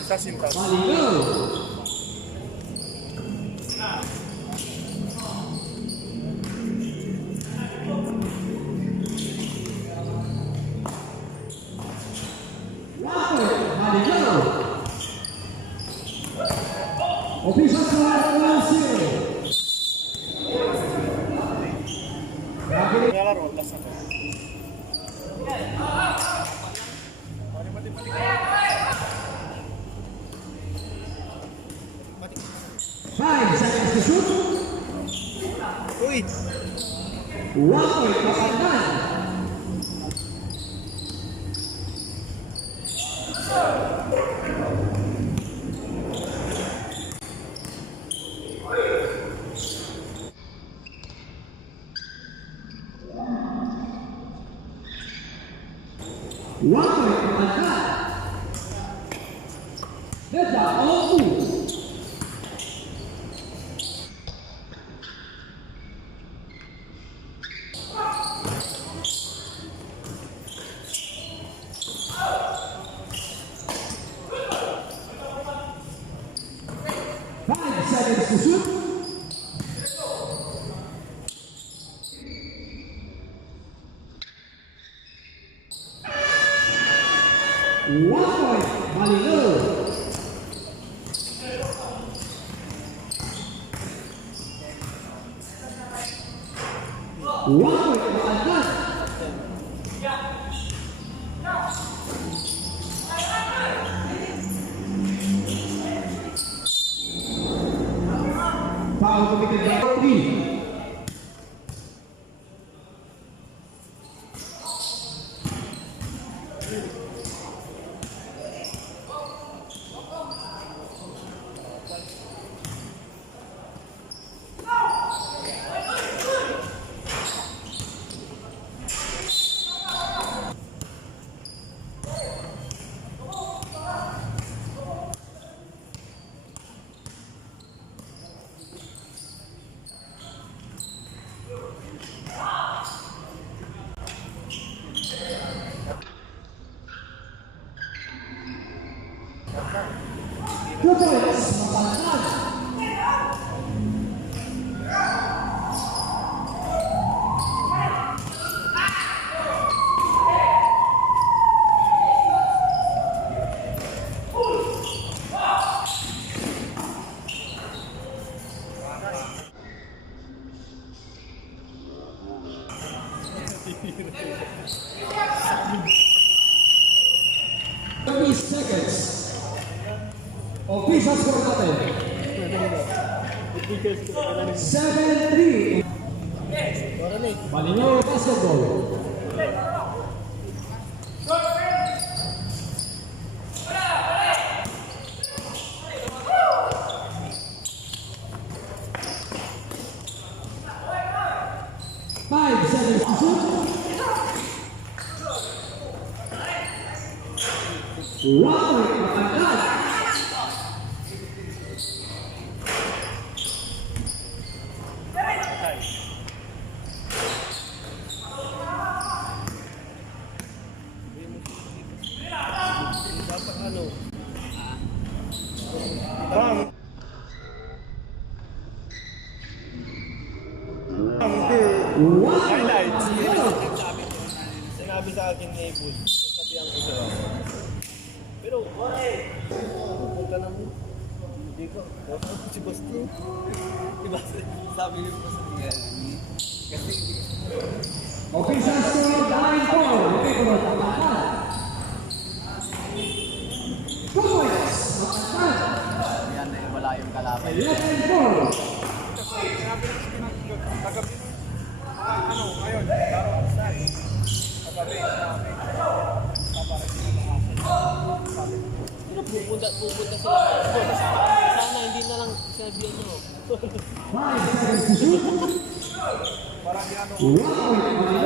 Está sentado. La ronda, Five seconds to shoot. Uy! 1 point pasangan. Seconds to shoot. One point, Malino. One point, Malino. Foul committed by 3. Seconds. Official score natin. 7-3. Malino basketball. 5 seconds to shoot. 1 point, matangkad. Dapat ano? Bang! Highlights. Sinabi sa akin ni Bull. Sasabihan ko siya. Pero, pupunta na mo. Hindi ko. Si Basti. Diba, sabi niyo po sa niya, kasi Official score 9-4. Okay, kung matangkad. 2 points, matangkad. yan na wala yung kalaban. 11-4. Kagabi ano, ngayon, laro ko sa kagabi, sabi, Pero pupunta sila. Sana hindi na lang sabihan nyo. 5 seconds to shoot. parang ano, 1 point,